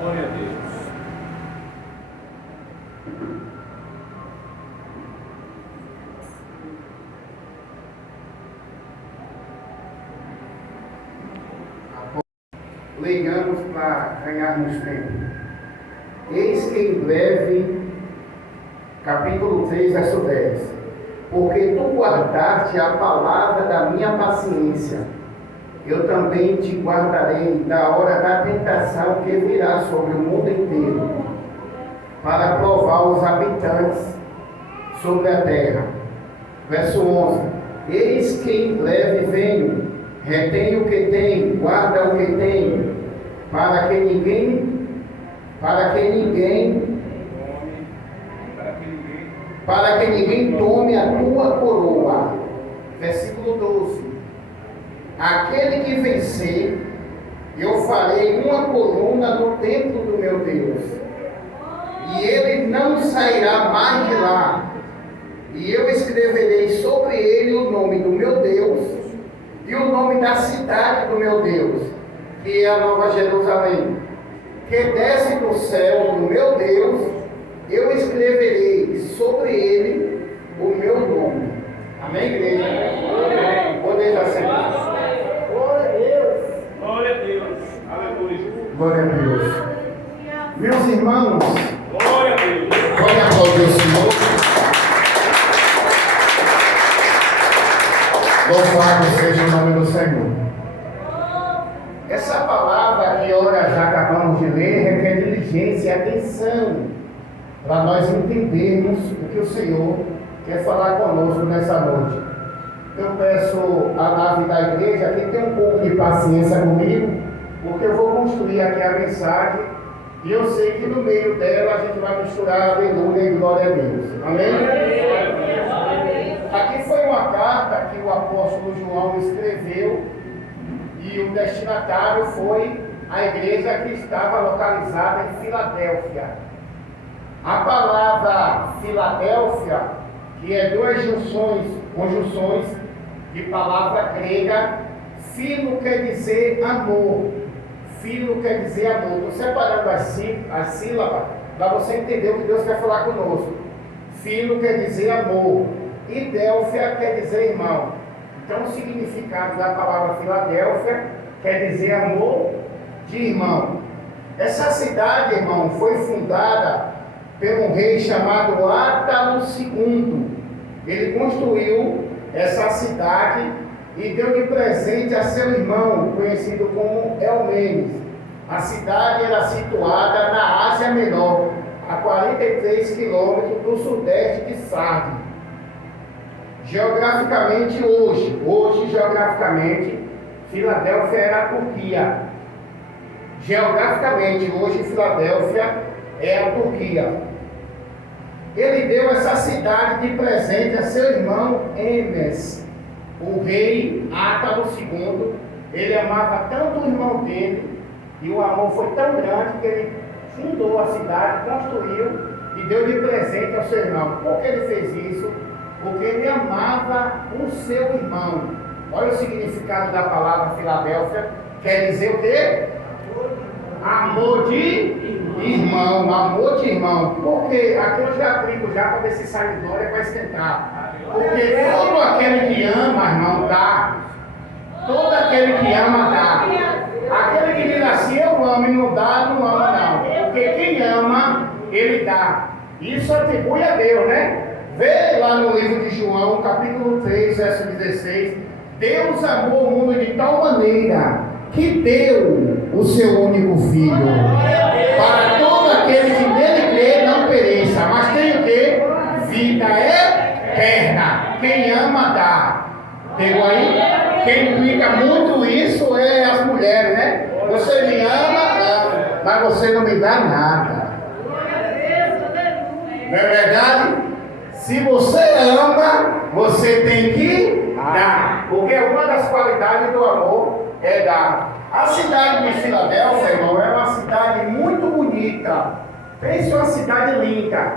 Glória a Deus. Leiamos para ganharmos tempo. Eis que em breve, capítulo 3, verso 10. Porque tu guardaste a palavra da minha paciência, eu também te guardarei da hora da tentação que virá sobre o mundo inteiro, para provar os habitantes sobre a terra. Verso 11. Eis que em breve venho, retém o que tem, guarda o que tem, para que ninguém tome a tua coroa. Versículo 12. Aquele que vencer, eu farei uma coluna no templo do meu Deus, e ele não sairá mais de lá, e eu escreverei sobre ele o nome do meu Deus, e o nome da cidade do meu Deus, que é a Nova Jerusalém, que desce do céu do meu Deus. Eu escreverei sobre ele o meu nome. Amém, igreja? Amém. Poder já sentar. Glória a Deus. Glória a Deus. Aleluia. Glória a Deus. Meus irmãos, Glória a Deus. glória a Deus, Senhor. Louvado seja o nome do Senhor. Essa palavra que ora já acabamos de ler requer diligência e atenção para nós entendermos o que o Senhor quer falar conosco nessa noite. Eu peço à nave da igreja que tenha um pouco de paciência comigo, porque eu vou construir aqui a mensagem e eu sei que no meio dela a gente vai misturar aleluia e glória a Deus. Amém? Aqui foi uma carta que o apóstolo João escreveu e o destinatário foi a igreja que estava localizada em Filadélfia. A palavra Filadélfia, que é duas conjunções de palavra grega, filo quer dizer amor. Filo quer dizer amor. Estou separando as sílabas para você entender o que Deus quer falar conosco. Filo quer dizer amor. E Délfia quer dizer irmão. Então o significado da palavra Filadélfia quer dizer amor de irmão. Essa cidade, irmão, foi fundada por um rei chamado Átalo II. Ele construiu essa cidade e deu de presente a seu irmão, conhecido como Eumenes. A cidade era situada na Ásia Menor, a 43 quilômetros do sudeste de Sardes. Geograficamente geograficamente, Filadélfia era a Turquia. Geograficamente, hoje, Filadélfia é a Turquia. Ele deu essa cidade de presente a seu irmão Hermes. O rei Átalo II, ele amava tanto o irmão dele, e o amor foi tão grande que ele fundou a cidade, construiu e deu de presente ao seu irmão. Por que ele fez isso? Porque ele amava o seu irmão. Olha o significado da palavra Filadélfia. Quer dizer o quê? Amor de irmão, amor de irmão. Porque aqui eu já aplico já para ver se sai de glória para esquentar. Porque todo aquele que ama, irmão, dá. Todo aquele que ama, dá. Aquele que diz assim, eu amo e não dá, não ama não. Porque quem ama, ele dá. Isso atribui a Deus, né? Vê lá no livro de João, capítulo 3, verso 16. Deus amou o mundo de tal maneira que deu o seu único filho, para todo aquele que nele crê não pereça, mas tem o quê? Vida eterna. Quem ama dá. Pegou aí? Quem implica muito isso é as mulheres, né? Você me ama, mas você não me dá nada. Não é verdade? Se você ama, você tem que dar. Porque uma das qualidades do amor é dar. A cidade de Filadélfia, irmão, é uma cidade muito bonita. Pense uma cidade linda.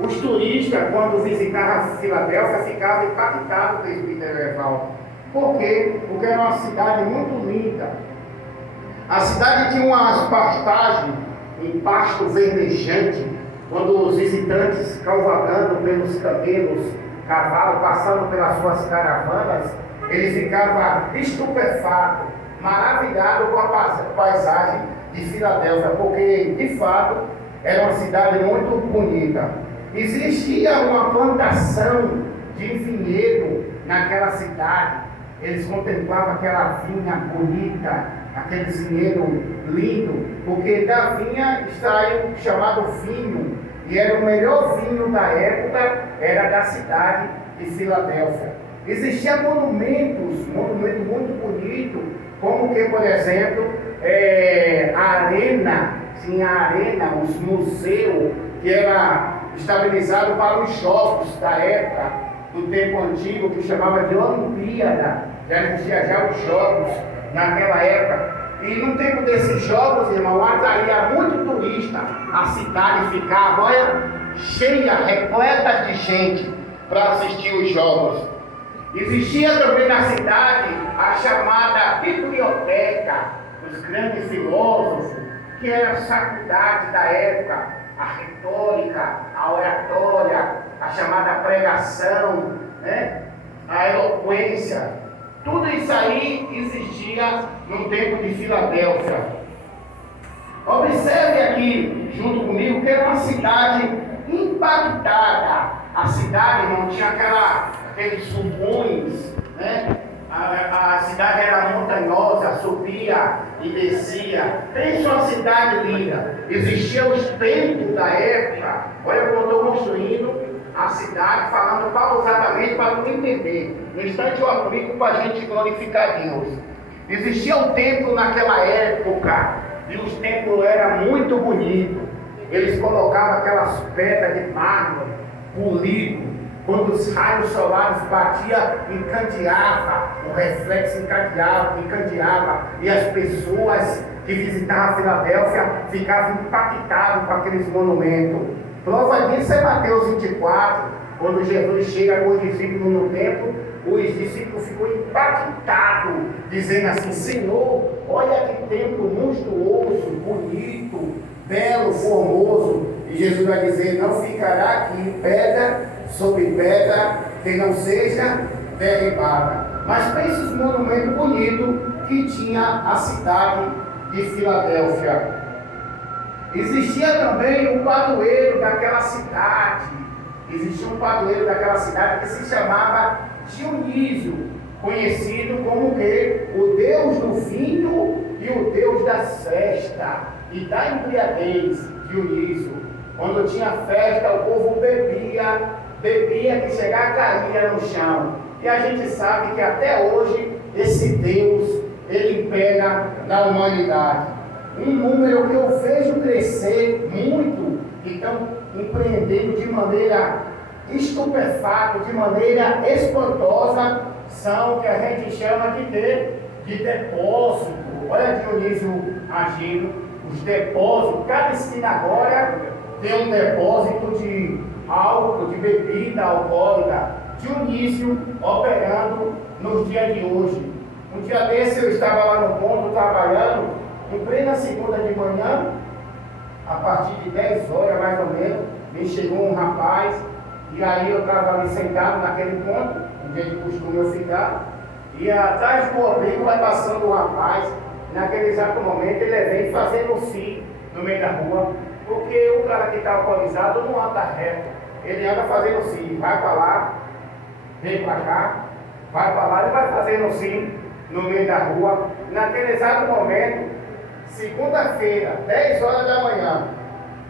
Os turistas, quando visitavam Filadélfia, ficavam impactados com o presbítero Evaldo. Por quê? Porque era uma cidade muito linda. A cidade tinha umas pastagens um pasto verdejante, quando os visitantes cavalgando pelos camelos, cavalos, passando pelas suas caravanas, ele ficava estupefato, maravilhado com a paisagem de Filadélfia, porque de fato era uma cidade muito bonita. Existia uma plantação de vinhedo naquela cidade. Eles contemplavam aquela vinha bonita, aquele vinhedo lindo, porque da vinha extraiu o chamado vinho, e era o melhor vinho da época, era da cidade de Filadélfia. Existiam monumentos muito bonitos, como que, por exemplo, a arena, tinha a arena, os museus, que era estabilizado para os jogos da época, do tempo antigo, que chamava de Olimpíada. Já existia já os jogos naquela época. E no tempo desses jogos, irmão, atraía muito turista. A cidade ficava, olha, cheia, repleta de gente para assistir os jogos. Existia também na cidade a chamada biblioteca dos grandes filósofos, que era a faculdade da época, a retórica, a oratória, a chamada pregação, né? A eloquência. Tudo isso aí existia no tempo de Filadélfia. Observe aqui, junto comigo, que era uma cidade impactada. A cidade não tinha aqueles sulcões, né? A cidade era montanhosa, subia e descia. Pensa uma cidade linda. Existiam os templos da época. Olha como eu estou construindo a cidade, falando pausadamente para não entender. No instante eu aplico para a gente glorificar Deus. Existia um templo naquela época, e os templos eram muito bonitos. Eles colocavam aquelas pedras de mármore polido. Quando os raios solares batiam, encandeava, o reflexo encandeava, e as pessoas que visitavam a Filadélfia ficavam impactadas com aqueles monumentos. Prova disso é Mateus 24, quando Jesus chega com os discípulos no templo, os discípulos ficam impactados, dizendo assim: Senhor, olha que templo monstruoso, bonito, belo, formoso. E Jesus vai dizer: não ficará aqui pedra sobre pedra que não seja derribada. Mas pense os monumentos bonitos que tinha a cidade de Filadélfia. Existia também um padroeiro daquela cidade. Existia um padroeiro daquela cidade que se chamava Dionísio, conhecido como que o Deus do vinho e o Deus da festa e da embriaguez. Dionísio, quando tinha festa, o povo bebia que chegar caía no chão. E a gente sabe que até hoje esse Deus, ele impera na humanidade. Um número que eu vejo crescer muito, que estão empreendendo de maneira estupefata, de maneira espantosa, são o que a gente chama de depósito. Olha Dionísio agindo, os depósitos, cada esquina agora tem um depósito de álcool, de bebida alcoólica. Dionísio operando nos dias de hoje. Um dia desse eu estava lá no ponto trabalhando, em plena segunda de manhã, a partir de 10 horas mais ou menos, me chegou um rapaz, e aí eu estava ali sentado naquele ponto, onde de costume eu ficar, e atrás do abrigo vai passando um rapaz, e naquele exato momento ele vem fazendo um sim no meio da rua, porque o cara que está alcoolizado não anda reto, ele anda fazendo sim, vai para lá, vem para cá, vai para lá, ele vai fazendo sim no meio da rua. Naquele exato momento, segunda-feira, 10 horas da manhã,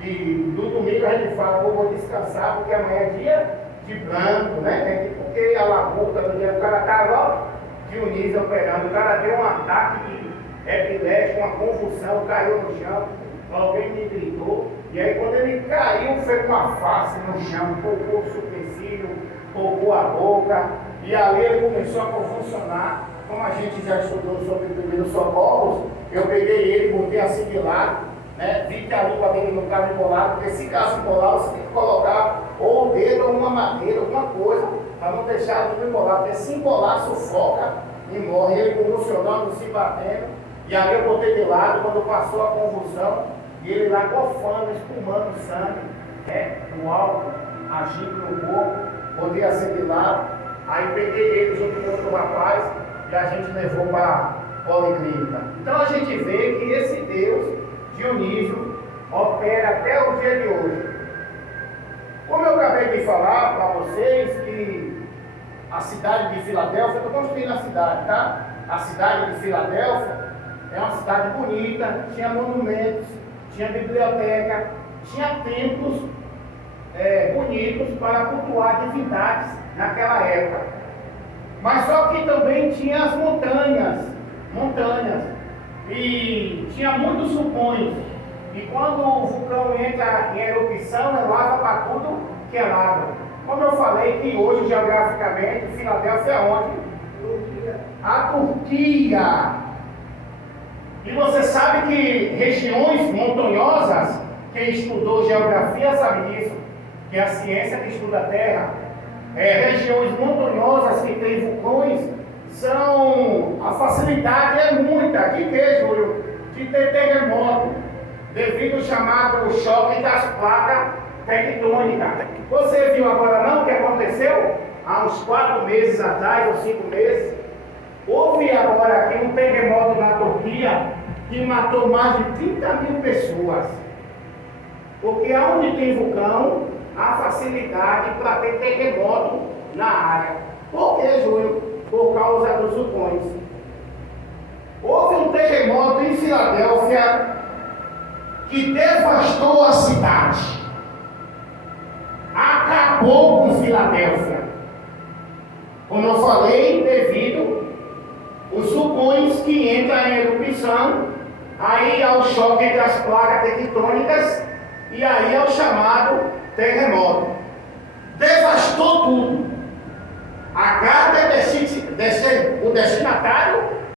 e no domingo a gente fala: vou descansar porque amanhã é dia de branco, né? Porque a labuta do dia, o cara estava Dionísio operando, o cara deu um ataque de epilético, uma convulsão, caiu no chão, alguém me gritou, e aí quando ele caiu, foi com a face no chão, colocou o supercílio, colocou a boca, e ali ele começou a convulsionar. Como a gente já estudou sobre primeiros socorros, eu peguei ele, botei assim de lado, né? Vi que a língua dele não estava embolada, porque se caso embolar, você tem que colocar ou o dedo ou uma madeira, alguma coisa, para não deixar a língua embolada, porque se embolar, sufoca e morre. Ele convulsionando, se batendo, e ali eu botei de lado. Quando passou a convulsão, e ele lá cofando, espumando sangue, o álcool agindo no corpo, botei assim de lado, aí peguei ele junto com outro rapaz e a gente levou para a policlínica. Então a gente vê que esse Deus, Dionísio, opera até o dia de hoje. Como eu acabei de falar para vocês que a cidade de Filadélfia, eu estou construindo a cidade, tá? A cidade de Filadélfia é uma cidade bonita, tinha monumentos, tinha biblioteca, tinha templos bonitos para cultuar divindades naquela época. Mas só que também tinha as montanhas, e tinha muitos sulcões. E quando o vulcão entra em erupção, é lava para tudo que é lava. Como eu falei que hoje, geograficamente, Filadélfia é onde? A Turquia. E você sabe que regiões montanhosas, quem estudou geografia sabe disso, que é a ciência que estuda a Terra, regiões montanhosas que tem vulcões, a facilidade é muita, de que, Júlio? De ter terremoto, devido ao chamado choque das placas tectônicas. Você viu agora não o que aconteceu? Há uns 4 meses atrás, ou 5 meses, houve agora aqui um terremoto na Turquia que matou mais de 30 mil pessoas. Porque onde tem vulcão, há facilidade para ter terremoto na área. Por que, Júlio? Por causa dos vulcões. Houve um terremoto em Filadélfia que devastou a cidade. Acabou com Filadélfia. Como eu falei, devido aos vulcões que entram em erupção, aí ao choque entre as placas tectônicas, e aí é o chamado terremoto. Devastou tudo. A carta o destinatário